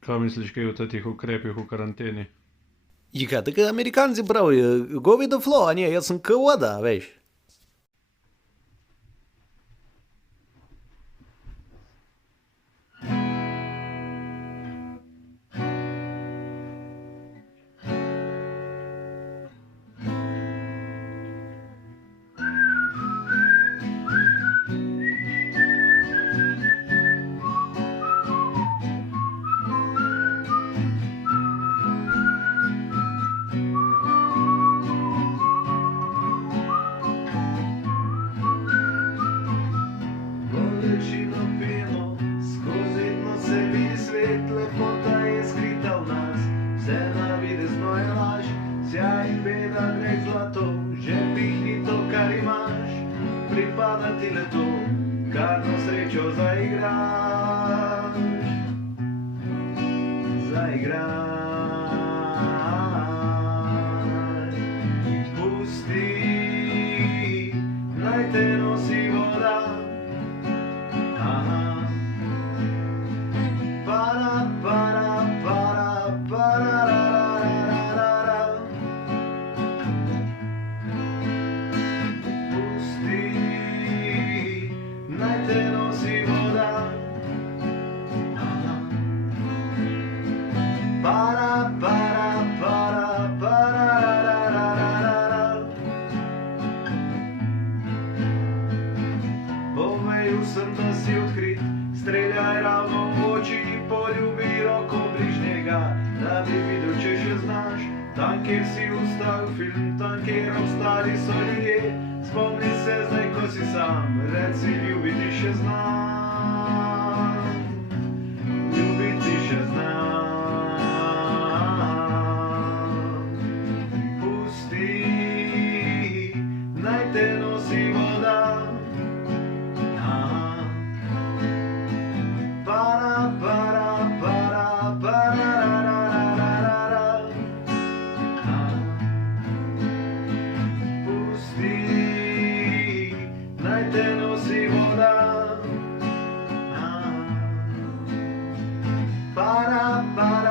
Kaj misliš, kaj je v teh ukrepih v karanteni? Ja, tako Amerikanci pravijo, go with the flow, a ne, jaz sem k voda, veš. Bolečino pijemo, skozi dno se vidi svet, lepota je skrita v nas. Vse navidezno je laž, sjaj in beda, greh, zlato, že pihni to, kar imaš. Pripada ti le to, kar na srečo zaigraš. Zaigraš. Pusti, naj te nosi voda. Aha. Para, para, para, parararararara. Pusti, naj te nosi voda. Aha. Para, para, para, parararararara. Povejil sem, da si odkrit, streljaj ravno v oči, poljubi roko bližnjega, da bi videl, če še znaš. Tam, kjer si ustavil film, tam, kjer ostali so ljudje, spomni se zdaj, ko si sam, reci ljubiti še znam. Ljubiti še znam. Pusti, naj te nosi voda. Para, para, para, parararararara. Pusti, naj te nosi voda. Para, para.